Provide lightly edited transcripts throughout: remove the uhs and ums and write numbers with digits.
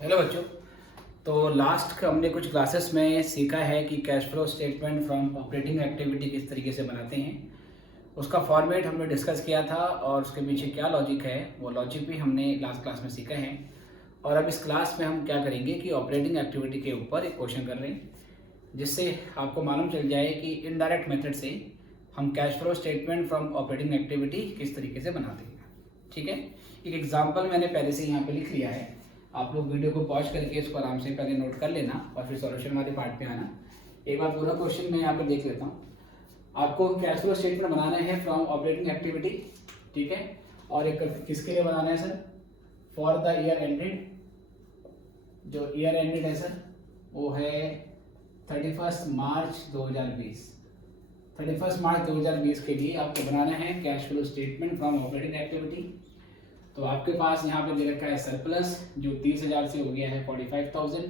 Hello बच्चों। तो last हमने कुछ क्लासेस में सीखा है कि cash flow statement from operating activity किस तरीके से बनाते हैं, उसका फॉर्मेट हमने डिस्कस किया था और उसके पीछे क्या लॉजिक है वो लॉजिक भी हमने लास्ट क्लास में सीखा है। और अब इस क्लास में हम क्या करेंगे कि ऑपरेटिंग एक्टिविटी के ऊपर एक क्वेश्चन कर रहे हैं, जिससे आपको मालूम चल जाए कि इनडायरेक्ट मेथड से हम cash flow statement from operating activity किस तरीके से बनाते हैं। ठीक है, एक एग्जाम्पल मैंने पहले से यहाँ पे लिख लिया है, आप लोग वीडियो को पॉज करके इसको आराम से पहले नोट कर लेना और फिर सॉल्यूशन वाले पार्ट पे आना। एक बार पूरा क्वेश्चन मैं यहाँ पे देख लेता हूँ। आपको कैश फ्लो स्टेटमेंट बनाना है फ्रॉम ऑपरेटिंग एक्टिविटी, ठीक है, और एक किसके लिए बनाना है sir? For the year ended. जो ईयर एंडेड है सर वो है 31 मार्च 2020। 31 मार्च 2020 के लिए आपको बनाना है cash flow statement from operating activity. तो आपके पास यहाँ पे दे रखा है सरप्लस जो 30,000 से हो गया है 45,000,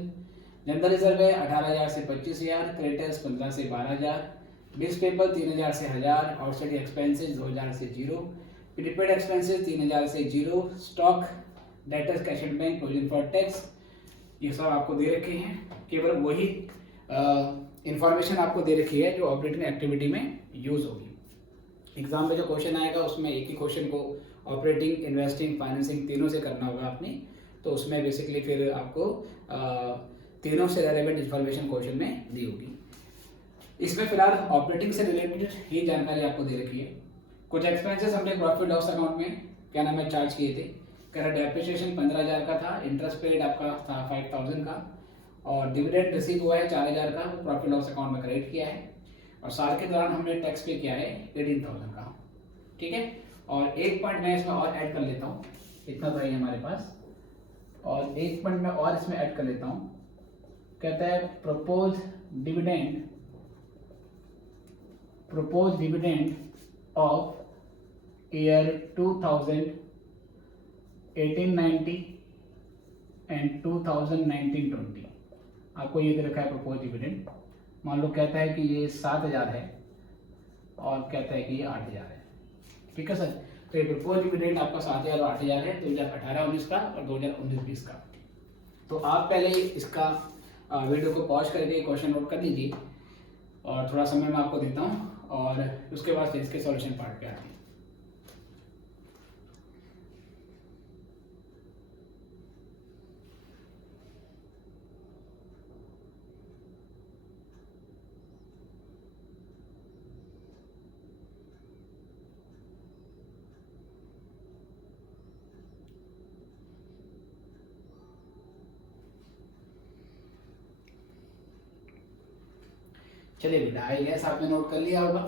जनरल रिजर्व है 18,000 से 25,000, क्रेडिटर्स 15 से 12,000, बिल्स पेपर 3,000 से 1,000, आउटस्टैंडिंग एक्सपेंसेस 2,000 से 0, प्रीपेड एक्सपेंसेस 3,000 से 0, stock, debtors, cash and bank, provision for tax, ये सब आपको दे रखे हैं। केवल वही इंफॉर्मेशन आपको दे रखी है जो ऑपरेटिंग एक्टिविटी में यूज होगी। एग्जाम में जो क्वेश्चन आएगा उसमें एक ही क्वेश्चन को ऑपरेटिंग, इन्वेस्टिंग, फाइनेंसिंग तीनों से करना होगा आपने। तो उसमें बेसिकली फिर आपको तीनों से रेलेवेंट इंफॉर्मेशन क्वेश्चन में दी होगी। इसमें फिलहाल ऑपरेटिंग से रिलेटेड ही जानकारी आपको दे रखी है। कुछ एक्सपेंसेस हमने प्रॉफिट लॉस अकाउंट में क्या नाम है चार्ज किए थे। करेंट डेप्रिसिएशन 15,000 का था, इंटरेस्ट पेड आपका था 5,000 का, और डिविडेंड रिसीव हुआ है 4,000 का, वो प्रॉफिट लॉस अकाउंट में क्रेडिट किया है। और साल के दौरान हमने टैक्स पे किया है 18,000 का। ठीक है, और एक पॉइंट मैं इसमें और ऐड कर लेता हूँ, इतना तो है हमारे पास, और एक पॉइंट मैं और इसमें ऐड कर लेता हूँ। कहता है propose dividend of year 2018-19 and 2019-20। आपको ये दे रखा है प्रपोज डिविडेंड। मान लो कहता है कि ये 7,000 है और कहता है कि ये 8,000 है। ठीक है सर, तो ये प्रपोज डिविडेंड आपका 7,000 और 8,000 है 2018-19 का और 2019-20 का। तो आप पहले इसका वीडियो को पॉज करके क्वेश्चन नोट कर लीजिए और थोड़ा समय मैं आपको देता हूँ और उसके बाद फिर इसके सॉल्यूशन पार्ट पे आते हैं। चलिए बेटा, आई गेस आपने नोट कर लिया होगा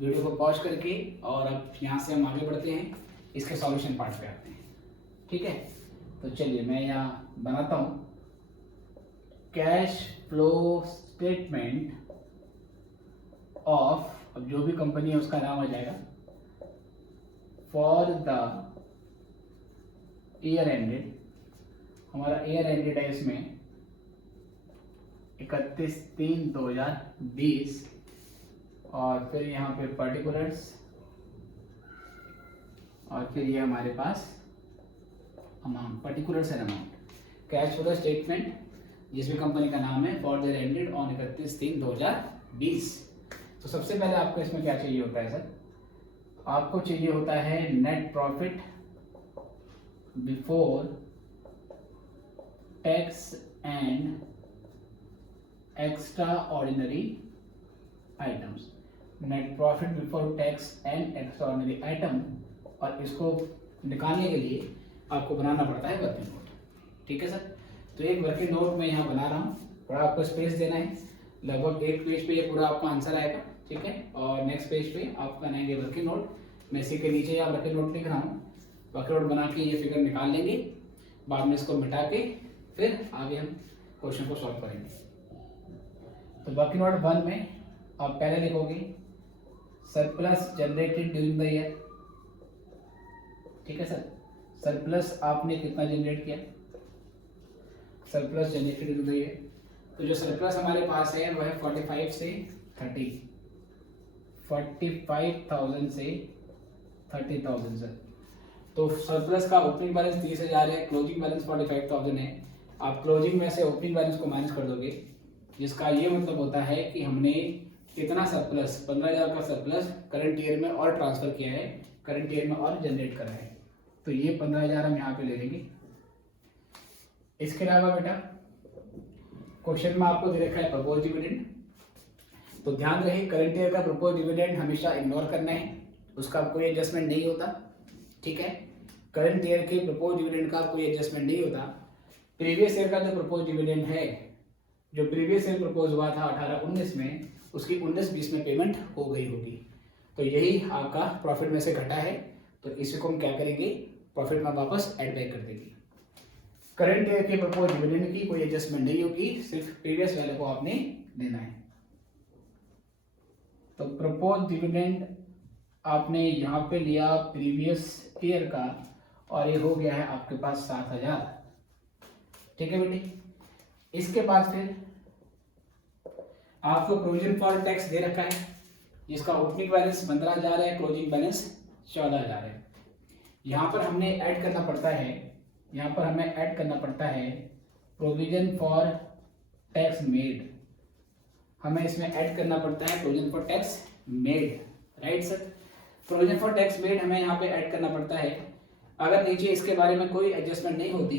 वीडियो को पॉज करके, और अब यहाँ से हम आगे बढ़ते हैं, इसके सॉल्यूशन पार्ट पे आते हैं। ठीक है, तो चलिए मैं यहाँ बनाता हूँ कैश फ्लो स्टेटमेंट ऑफ, अब जो भी कंपनी है उसका नाम आ जाएगा, फॉर द ईयर एंडेड। हमारा ईयर एंडेड है इसमें 31/3/2020, और फिर यहाँ पे पर्टिकुलर्स, और फिर ये हमारे पास amount, particulars and amount. Cash flow statement जिसमें कंपनी का नाम है फॉर द एंडेड ऑन 31/3/2020। तो सबसे पहले आपको इसमें क्या चाहिए होता है सर? आपको चाहिए होता है net profit before tax and extra ordinary items. Net profit before tax and extra ordinary item, और इसको निकालने के लिए आपको बनाना पड़ता है वर्किंग नोट। ठीक है सर, तो एक वर्किंग नोट मैं यहाँ बना रहा हूँ, थोड़ा आपको स्पेस देना है, लगभग एक पेज पे ये पूरा आपका आंसर आएगा। ठीक है, और नेक्स्ट पेज पे आप बनाएंगे वर्किंग नोट। मैं इसी के नीचे यहाँ वर्किंग नोट लिख रहा हूँ, वर्किंग नोट बना के ये फिगर निकाल लेंगे, बाद में इसको मिटा के फिर आगे हम क्वेश्चन को सॉल्व करेंगे। तो वर्किंग नोट 1 में आप पहले लिखोगे surplus generated during the year. ठीक है सर, सरप्लस आपने कितना जनरेट किया? Surplus generated during the year, तो जो सरप्लस हमारे पास है वो है 45 से 30, 45,000 से 30,000 सर। तो सरप्लस का ओपनिंग बैलेंस 30,000 है, क्लोजिंग बैलेंस 45,000 है, आप क्लोजिंग में से ओपनिंग बैलेंस को माइनस कर दोगे, जिसका ये मतलब होता है कि हमने कितना सरप्लस, 15,000 का सरप्लस करंट ईयर में और ट्रांसफर किया है, करंट ईयर में और जनरेट करा है। तो ये 15,000 हम यहाँ पे ले लेंगे। इसके अलावा बेटा क्वेश्चन में आपको दे रखा है प्रपोज डिविडेंड। तो ध्यान रहे करंट ईयर का प्रपोज डिविडेंड हमेशा इग्नोर करना है, उसका कोई एडजस्टमेंट नहीं होता, ठीक है। करंट ईयर के प्रपोज डिविडेंड का कोई एडजस्टमेंट नहीं होता। प्रीवियस ईयर का जो प्रपोज डिविडेंड है, जो प्रीवियस ईयर प्रपोज हुआ था 18-19 में, उसकी 19-20 में पेमेंट हो गई होगी। तो यही आपका प्रॉफिट में से घटा है, तो इसी को हम क्या करेंगे, प्रॉफिट में वापस एड बैक कर देंगे। करंट ईयर के प्रपोज डिविडेंड की कोई एडजस्टमेंट नहीं होगी, सिर्फ प्रीवियस वैल्यू को आपने देना है। तो प्रपोज डिविडेंड आपने यहाँ पे लिया प्रीवियस ईयर का, और ये हो गया है आपके पास 7,000, ठीक है बेटी। इसके बाद फिर आपको प्रोविजन फॉर टैक्स दे रखा है, जिसका ओपनिंग बैलेंस 15,000 है, क्लोजिंग बैलेंस 14,000 है। यहाँ पर हमने ऐड करना पड़ता है, यहाँ पर हमें ऐड करना पड़ता है प्रोविजन फॉर टैक्स मेड। हमें इसमें ऐड करना पड़ता है provision for tax made, right sir. Provision for tax made हमें यहाँ पे ऐड करना पड़ता है। अगर नीचे इसके बारे में कोई एडजस्टमेंट नहीं होती,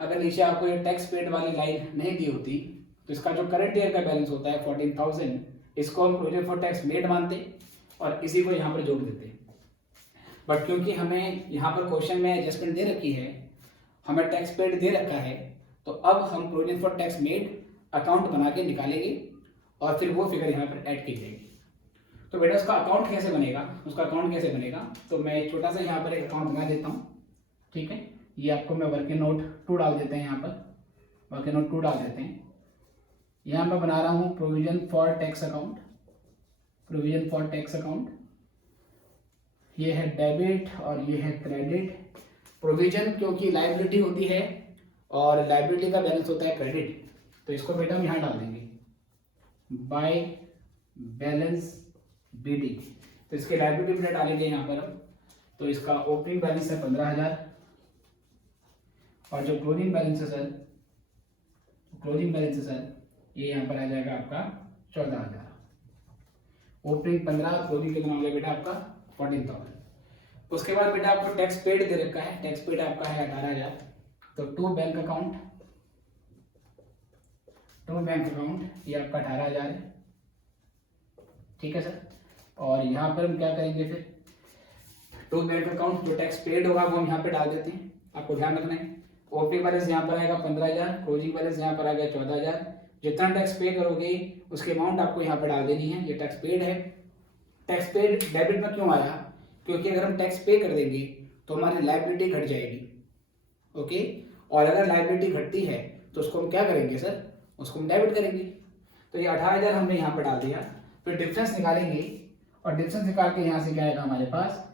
अगर नीचे आपको ये टैक्स पेड वाली लाइन नहीं दी होती, तो इसका जो करंट ईयर का बैलेंस होता है 14,000, इसको हम प्रोविजन फॉर टैक्स मेड मानते और इसी को यहाँ पर जोड़ देते। बट क्योंकि हमें यहाँ पर क्वेश्चन में एडजस्टमेंट दे रखी है, हमें टैक्स पेड दे रखा है, तो अब हम provision for tax made account बना के निकालेंगे और फिर वो फिगर यहाँ पर ऐड की जाएगी। तो बेटा उसका अकाउंट कैसे बनेगा, उसका अकाउंट कैसे बनेगा, तो मैं एक छोटा सा यहाँ पर एक अकाउंट बना देता हूँ, ठीक है। ये आपको मैं वर्किंग नोट 2 डाल देते हैं, यहाँ पर वर्किंग नोट 2 डाल देते हैं। यहाँ मैं बना रहा हूँ provision for tax account, provision for tax account. ये है डेबिट और ये है क्रेडिट। प्रोविजन क्योंकि लाइबिलिटी होती है और लाइबिलिटी का बैलेंस होता है क्रेडिट, तो इसको बेटा हम यहाँ डाल देंगे बाय बैलेंस बीडी। तो इसके लाइबिलिटी बेटा डालेंगे यहाँ पर हम। तो इसका ओपनिंग बैलेंस है 15,000 और जो क्लोजिंग बैलेंस है सर, क्लोजिंग बैलेंस है सर, ये यहाँ पर आ जाएगा आपका 14,000। ओपनिंग 15, क्लोजिंग कितना हो गया बेटा आपका 14,000। उसके बाद बेटा आपको टैक्स पेड दे रखा है, टैक्स पेड आपका है 18,000। तो to bank account, to bank account ये आपका 18,000 है, ठीक है सर। और यहाँ पर हम क्या करेंगे फिर, टू बैंक अकाउंट जो टैक्स पेड होगा वो हम यहाँ पे डाल देते हैं, आपको ध्यान रखना है। ओपनिंग बैलेंस यहाँ पर आएगा 15,000, क्लोजिंग बैलेंस यहाँ पर आ गया 14,000। जितना टैक्स पे करोगे उसकी अमाउंट आपको यहाँ पर डाल देनी है। ये टैक्स पेड है। टैक्स पेड डेबिट में क्यों आया, क्योंकि अगर हम टैक्स पे कर देंगे तो हमारी लाइबिलिटी घट जाएगी, ओके। और अगर लाइबिलिटी घटती है तो उसको हम क्या करेंगे सर, उसको हम डेबिट करेंगे। तो ये 18,000 हमने यहाँ पर डाल दिया। फिर डिफरेंस निकालेंगे और डिफरेंस निकाल के यहाँ से क्या आएगा हमारे पास,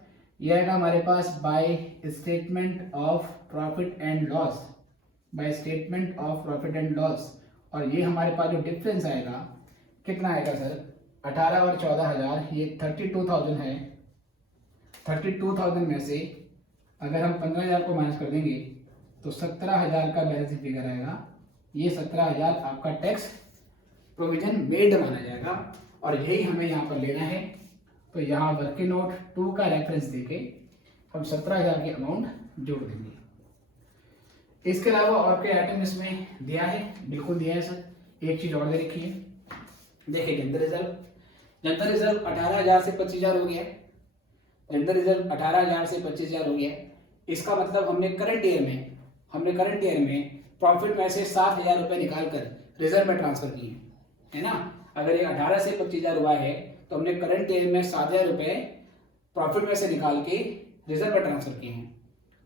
ये आएगा हमारे पास by statement of profit and loss, by statement of profit and loss. और ये हमारे पास जो डिफरेंस आएगा कितना आएगा सर, 18 और 14,000, ये 32,000 है। 32,000 में से अगर हम 15,000 को माइनस कर देंगे तो 17,000 का बैलेंस फिगर आएगा। ये 17,000 आपका टैक्स प्रोविजन मेड माना जाएगा और यही हमें यहाँ पर लेना है। तो यहाँ वर्किंग नोट 2 का रेफरेंस देके हम 17,000 की अमाउंट जोड़ देंगे। इसके अलावा और कोई आइटम इसमें दिया है, बिल्कुल दिया है सर। एक चीज और दे रखी है, देखिए जनरल रिजर्व, जनरल रिजर्व 18,000 से 25,000 हो गया। जनरल रिजर्व 18,000 से 25,000 हो गया। इसका मतलब हमने करंट ईयर में प्रॉफिट में से 7,000 रुपये निकाल कर रिजर्व में ट्रांसफर किए, है ना। अगर ये 18 से 25,000 हुआ है तो हमने करंट ईयर में 7,000 रुपये प्रॉफिट में से निकाल के रिजर्व में ट्रांसफर किए हैं।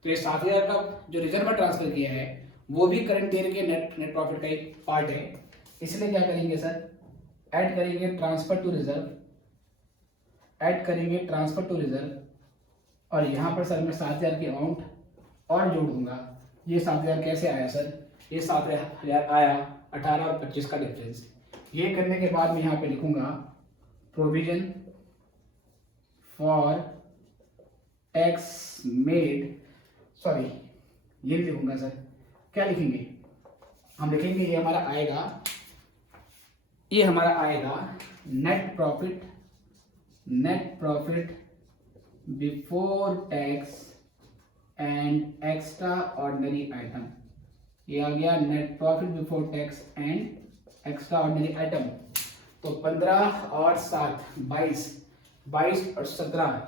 तो ये 7,000 का जो रिजर्व में ट्रांसफर किया है वो भी करंट ईयर के नेट प्रॉफिट का एक पार्ट है। इसलिए क्या करेंगे सर, ऐड करेंगे ट्रांसफर टू रिजर्व, ऐड करेंगे ट्रांसफर टू रिजर्व। और यहाँ पर सर मैं 7,000 की अमाउंट और जोड़ दूंगा। ये 7,000 कैसे आया सर, ये 7,000 आया 18 और 25 का डिफरेंस। ये करने के बाद मैं यहाँ पे लिखूंगा provision for tax made, sorry ये लिखूंगा सर, क्या लिखेंगे, हम लिखेंगे ये हमारा आएगा net profit before tax and extra ordinary item. ये आ गया net profit before tax and extra ordinary item. तो 15 और 7 22 और 17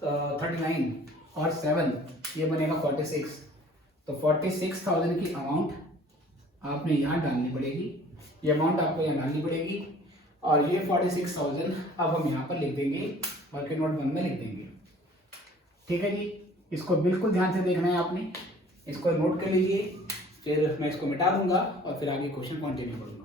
39 और 7 ये बनेगा 46। तो 46,000 की अमाउंट आपने यहाँ डालनी पड़ेगी, ये अमाउंट आपको यहाँ डालनी पड़ेगी। और ये 46,000 अब हम यहाँ पर लिख देंगे, वर्किंग नोट 1 में लिख देंगे। ठीक है जी, इसको बिल्कुल ध्यान से देखना है आपने, इसको नोट कर लीजिए, फिर मैं इसको मिटा दूंगा और फिर आगे क्वेश्चन कंटिन्यू करूँगा।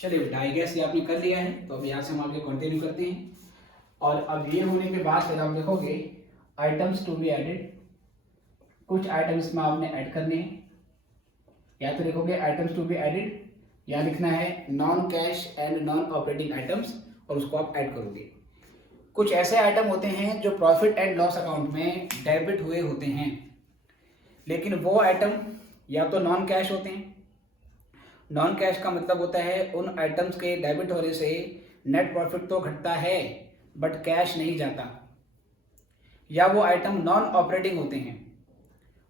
चलिए बेटा, आई गेस ये आपने कर लिया है, तो अब यहाँ से हम आगे कंटिन्यू करते हैं। और अब ये होने के बाद फिर आप देखोगे आइटम्स टू बी एडेड, कुछ आइटम्स में आपने ऐड करने हैं। या तो लिखोगे आइटम्स टू बी एडेड, या लिखना है non cash and non operating items, और उसको आप ऐड करोगे। कुछ ऐसे आइटम होते हैं जो प्रॉफिट एंड लॉस अकाउंट में डेबिट हुए होते हैं, लेकिन वो आइटम या तो नॉन कैश होते हैं। नॉन कैश का मतलब होता है उन आइटम्स के डेबिट होने से नेट प्रॉफिट तो घटता है बट कैश नहीं जाता। या वो आइटम नॉन ऑपरेटिंग होते हैं।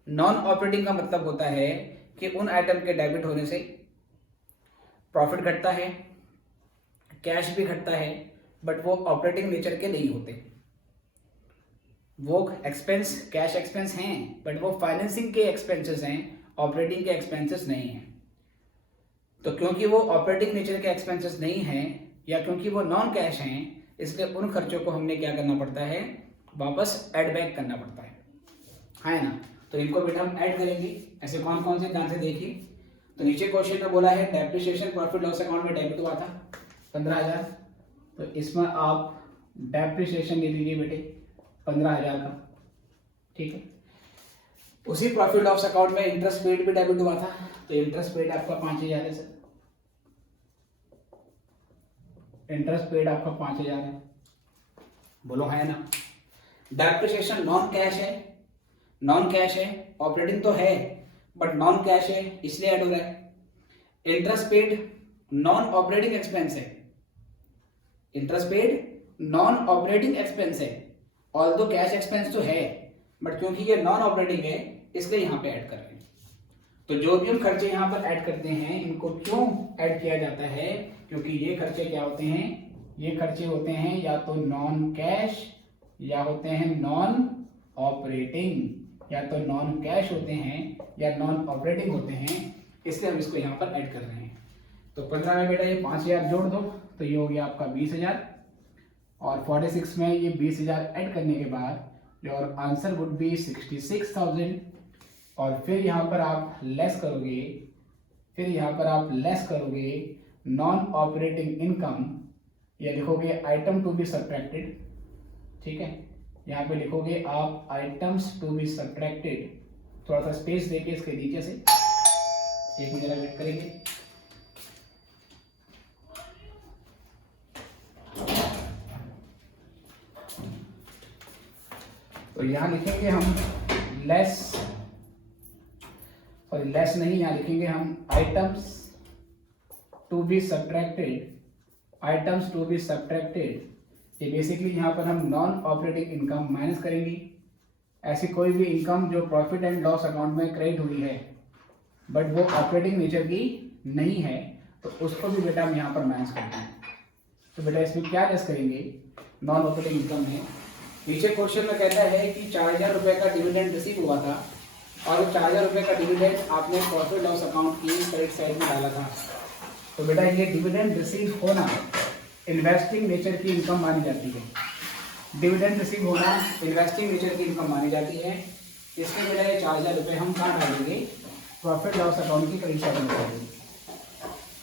नॉन ऑपरेटिंग का मतलब होता है कि उन आइटम के डेबिट होने से प्रॉफिट घटता है, कैश भी घटता है, बट वो ऑपरेटिंग नेचर के नहीं होते। वो एक्सपेंस कैश एक्सपेंस हैं, बट वो फाइनेंसिंग के एक्सपेंसेस हैं, ऑपरेटिंग के एक्सपेंसेस नहीं हैं। तो क्योंकि वो ऑपरेटिंग नेचर के एक्सपेंसेस नहीं हैं या क्योंकि वो नॉन कैश हैं, इसलिए उन खर्चों को हमने क्या करना पड़ता है, वापस ऐड बैक करना पड़ता है ना। तो इनको बेटा हम ऐड करेंगे। ऐसे कौन कौन से ध्यान से देखिए। तो नीचे क्वेश्चन में बोला है डेप्रिसिएशन प्रॉफिट लॉस अकाउंट में डेबिट हुआ था 15,000, तो इसमें आप डेप्रिसिएशन ले लीजिए बेटे 15,000 का। ठीक है, उसी प्रॉफिट लॉस अकाउंट में इंटरेस्ट पेड भी डेबिट हुआ था, तो इंटरेस्ट पेड आपका 5,000 है सर। इंटरेस्ट पेड आपका 5,000 है, बोलो है ना। डेप्रिसिएशन नॉन कैश है, नॉन कैश है, ऑपरेटिंग तो है बट नॉन कैश है इसलिए ऐड हो रहा है। Interest paid non operating expense है, interest paid non operating expense है, ऑल्दो कैश एक्सपेंस तो है बट क्योंकि ये नॉन ऑपरेटिंग है इसलिए यहाँ पे ऐड कर रहे हैं। तो जो भी हम खर्चे यहाँ पर ऐड करते हैं, इनको क्यों ऐड किया जाता है, क्योंकि ये खर्चे क्या होते हैं, ये खर्चे होते हैं या तो नॉन कैश या होते हैं नॉन ऑपरेटिंग, या तो नॉन कैश होते हैं या नॉन ऑपरेटिंग होते हैं, इसलिए हम इसको यहाँ पर ऐड कर रहे हैं। तो 15 में बेटा ये 5,000 जोड़ दो तो ये हो गया आपका 20,000, और 46 में ये 20,000 ऐड करने के बाद योर आंसर वुड बी 66,000। और फिर यहाँ पर आप लेस करोगे, नॉन ऑपरेटिंग इनकम, या लिखोगे आइटम टू बी सब्ट्रैक्टेड। ठीक है, यहाँ पे लिखोगे आप आइटम्स टू बी सब्ट्रैक्टेड, थोड़ा सा स्पेस देके इसके नीचे से, एक मिनट वेट करेंगे। तो यहाँ लिखेंगे हम लेस नहीं, यहाँ लिखेंगे हम आइटम्स टू बी सब्ट्रैक्टेड। ये बेसिकली यहाँ पर हम नॉन ऑपरेटिंग इनकम माइनस करेंगे। ऐसी कोई भी इनकम जो प्रॉफिट एंड लॉस अकाउंट में क्रेडिट हुई है बट वो ऑपरेटिंग नेचर की नहीं है, तो उसको भी बेटा हम यहाँ पर माइनस करते हैं। तो बेटा इसमें क्या लेस करेंगे, नॉन ऑपरेटिंग इनकम है। नीचे क्वेश्चन में कहता है कि 4,000 रुपये का डिविडेंड रिसीव हुआ था और 4,000 रुपये का डिविडेंड आपने प्रॉफिट लॉस अकाउंट की क्रेडिट साइड में डाला था। तो बेटा ये डिविडेंड रिसीव होना इन्वेस्टिंग नेचर की इनकम मानी जाती है। डिविडेंड रिसीव होना इन्वेस्टिंग नेचर की इनकम मानी जाती है। इसके बजाय 4000 रुपये हम कहाँ डालेंगे, प्रॉफिट लॉस अकाउंट की क्रेडिट साइड में डालेंगे।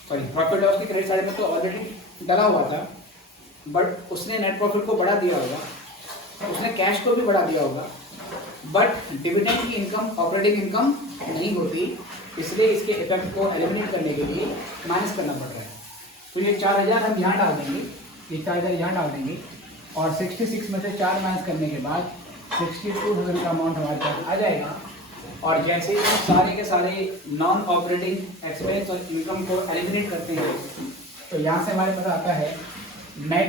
सॉरी, प्रॉफिट लॉस की क्रेडिट साइड में तो ऑलरेडी डला हुआ था, बट उसने नेट प्रॉफिट को बढ़ा दिया होगा, उसने कैश को भी बढ़ा दिया होगा, बट डिविडेंड की इनकम ऑपरेटिंग इनकम नहीं होती, इसलिए इसके इफेक्ट को एलिमिनेट करने के लिए माइनस करना पड़ रहा है। तो ये 4000 हम यहाँ डाल देंगे, ये 4000 यहाँ डाल देंगे, और 66 में से 4 माइनस करने के बाद 62,000 का अमाउंट हमारे पास आ जाएगा। और जैसे ही हम सारे के सारे नॉन ऑपरेटिंग एक्सपेंस और इनकम को एलिमिनेट करते हैं, तो यहाँ से हमारे पास आता है net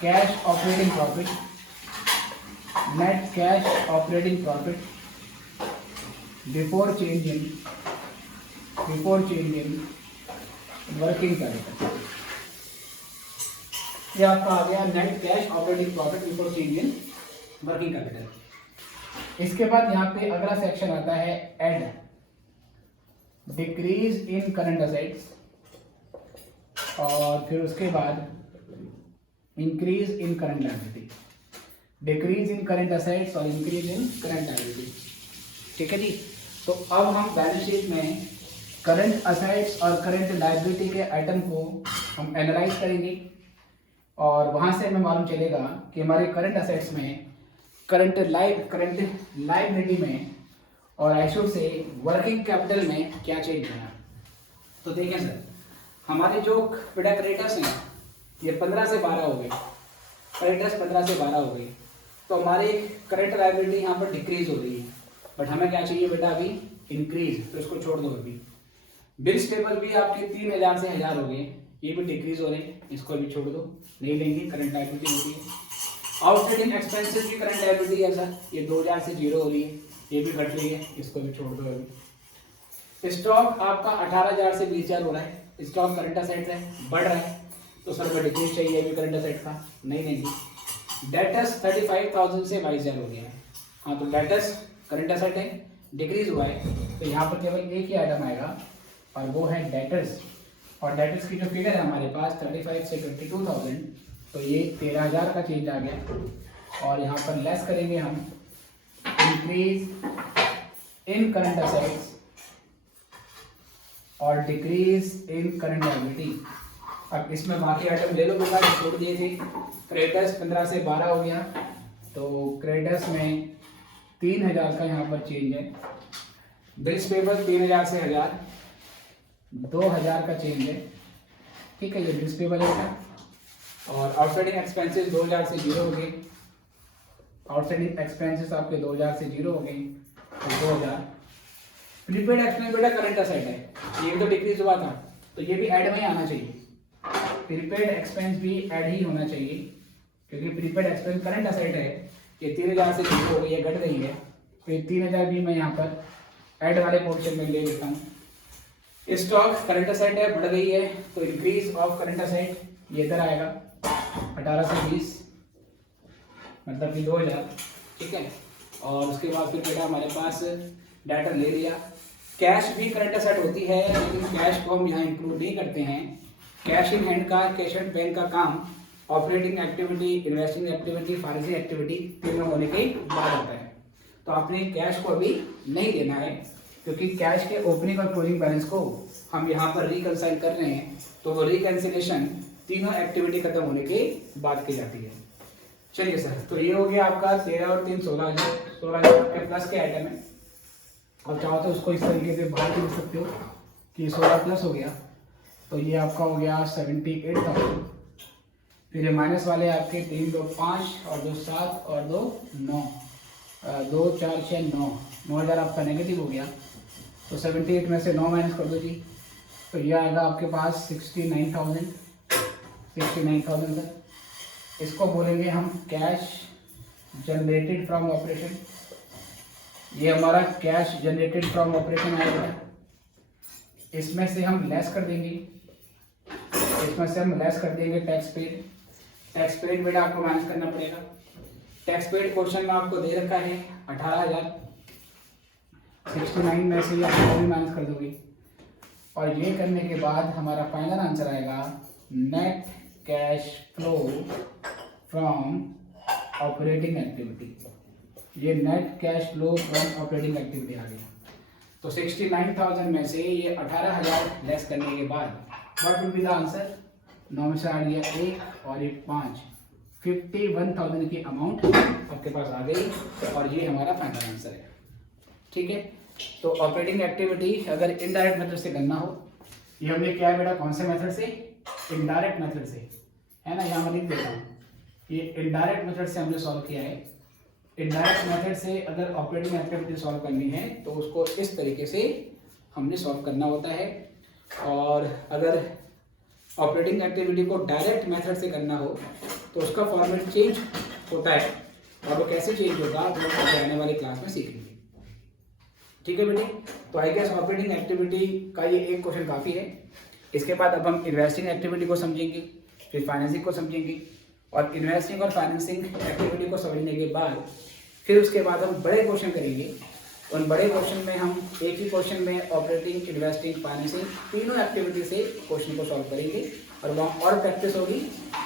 cash operating profit, net cash operating profit before change in working capital. ये आपका आ गया net cash operating profit before change in working capital. इसके बाद यहाँ पे अगला सेक्शन आता है add, decrease in current assets, और फिर उसके बाद increase in current liability, decrease in current assets और इंक्रीज इन करंट लायबिलिटी। ठीक है जी। तो अब हम बैलेंस शीट में करंट असेट्स और करंट लायबिलिटी के आइटम को हम एनालाइज करेंगे, और वहाँ से हमें मालूम चलेगा कि हमारे करंट असेट्स में, करंट लायबिलिटी में, और आइशो से वर्किंग कैपिटल में क्या चेंज होना। तो देखें सर, हमारे जो बेटा क्रेडिटर्स हैं ये 15 से 12 हो गए, क्रेडिटर्स 15 से 12 हो गए, तो हमारी करंट लायबिलिटी यहाँ पर डिक्रीज हो रही है, बट हमें क्या चाहिए बेटा अभी, इंक्रीज, तो इसको छोड़ दो अभी। बिल्स पेपर भी आपके 3000 से 1000 हो गए, ये भी डिक्रीज हो रहे हैं, इसको भी छोड़ दो, नहीं लेंगे, करंट लायबिलिटी होती है। आउटस्टैंडिंग एक्सपेंसेस की करंट लायबिलिटी है सर, ये 2000 से 0 हो रही है, ये भी घट रही है, इसको भी छोड़ दो अभी। स्टॉक आपका 18000 से 20000 हो रहा है, स्टॉक करंट असेट है, बढ़ रहा है, तो सर हमें डिक्रीज चाहिए अभी करंट असेट का, नहीं लेंगे। डेटर्स 35000 से 22000 हो गया है, हाँ तो डेटर्स करंट असेट है, डिक्रीज हुआ है, तो यहाँ पर केवल एक ही आइटम आएगा, और वो है डेटर्स। और डेटर्स की जो फिगर है हमारे पास 35 से 22,000, तो ये 13,000 का चेंज आ गया। और यहाँ पर लेस करेंगे हम इंक्रीज इन करंट असेट्स और डिक्रीज इन करंट लायबिलिटी। अब इसमें बाकी आइटम ले लो बेटा, जो छोड़ दिए थे। क्रेडिटर्स 15 से 12 हो गया, तो क्रेडिटर्स में 3000 का यहाँ पर चेंज है। बिल्स पेपर 3000 से 1000, 2000 का चेंज है, ठीक है, ये बिल्स पेपर है। और आउटस्टैंडिंग एक्सपेंसेस 2000 से 0 हो गए, आउटस्टैंडिंग एक्सपेंसेस आपके 2000 से 0 हो गए, तो 2000। प्रीपेड एक्सपेंस बेटा करंट असेट है, ये भी तो डिक्रीज हुआ था, तो ये भी ऐड में ही आना चाहिए। प्रीपेड एक्सपेंस भी ऐड ही होना चाहिए, क्योंकि प्रीपेड एक्सपेंस करंट असेट है, ये 3000 से 0 हो गई है, घट गई है, तो ये 3000 भी मैं यहाँ पर ऐड वाले पोर्शन में ले लेता हूँ। स्टॉक करंट असेट है, बढ़ गई है, तो इंक्रीज ऑफ करंट असेट ये इधर आएगा 18 से 20, मतलब कि 2000, ठीक है। और उसके बाद फिर बेटा हमारे पास डाटा ले लिया। कैश भी करंट असेट होती है, लेकिन कैश को हम यहाँ इंक्लूड नहीं करते हैं। कैश इन हैंड का, कैश एंड बैंक का काम operating activity, investing activity, financing activity तीनों होने के बाद आता है। तो आपने कैश को अभी नहीं लेना है, क्योंकि कैश के ओपनिंग और क्लोजिंग बैलेंस को हम यहाँ पर रिकंसाइल कर रहे हैं, तो वो रिकंसिलेशन तीनों एक्टिविटी खत्म होने के बाद की जाती है। चलिए सर, तो ये हो गया आपका 13 और 3 16,000 आपके प्लस के आइटम है। अब चाहो तो उसको इस तरीके से बाहर भी लिख सकते हो कि 16 प्लस हो गया, तो ये आपका हो गया 78,000। फिर ये माइनस वाले आपके 3 2 5 और 2 7 और 2 9, 2 4 6 9, 9000 आपका नेगेटिव हो गया, तो 78 में से 9 माइनस कर दो जी, तो ये आएगा आपके पास 69,000 सर। इसको बोलेंगे हम कैश जनरेटेड फ्रॉम ऑपरेशन। ये हमारा कैश जनरेटेड फ्रॉम ऑपरेशन आएगा। इसमें से हम लेस कर देंगे, टैक्स पेड बेटा आपको माइनस करना पड़ेगा। टैक्स पेड क्वेश्चन में आपको दे रखा है 18,000, 69 में से आपको भी माइनस कर दोगे, और ये करने के बाद हमारा फाइनल आंसर आएगा net cash flow from operating activity, ये net cash flow from operating activity आ गया। तो 69,000 में से ये 18,000 लेस करने के बाद what will be the answer? 9 में से आ गया 1 और 1 5, 51,000 की अमाउंट आपके पास आ गई और ये हमारा फाइनल आंसर है। ठीक है, तो ऑपरेटिंग एक्टिविटी अगर इनडायरेक्ट मेथड से करना हो, ये हमने किया बेटा कौन से मेथड से? इनडायरेक्ट मेथड से, है ना, यहाँ मैं लिख देता हूँ, ये इनडायरेक्ट मेथड से हमने सॉल्व किया है। इनडायरेक्ट मेथड से अगर ऑपरेटिंग एक्टिविटी सॉल्व करनी है तो उसको इस तरीके से हमने सॉल्व करना होता है, और अगर ऑपरेटिंग एक्टिविटी को डायरेक्ट मेथड से करना हो तो उसका फॉर्मेट चेंज होता है, और वो कैसे चेंज होगा वो लोग आने वाली क्लास में सीखेंगे। ठीक है बेटे, तो आई गेस ऑपरेटिंग एक्टिविटी का ये एक क्वेश्चन काफ़ी है। इसके बाद अब हम इन्वेस्टिंग एक्टिविटी को समझेंगे, फिर फाइनेंसिंग को समझेंगे, और इन्वेस्टिंग और फाइनेंसिंग एक्टिविटी को समझने के बाद फिर उसके बाद हम बड़े क्वेश्चन करेंगे। उन बड़े क्वेश्चन में हम एक ही क्वेश्चन में ऑपरेटिंग, इन्वेस्टिंग, फाइनेंसिंग तीनों एक्टिविटी से क्वेश्चन को सॉल्व करेंगे, और वहाँ और प्रैक्टिस होगी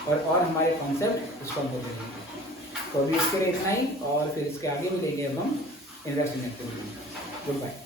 और हमारे कॉन्सेप्ट सॉल्व हो जाएंगे। तो अभी इसके लिए इतना ही, और फिर इसके आगे भी देंगे अब हम इन्वेस्टिंग एक्टिविटी। Good bye.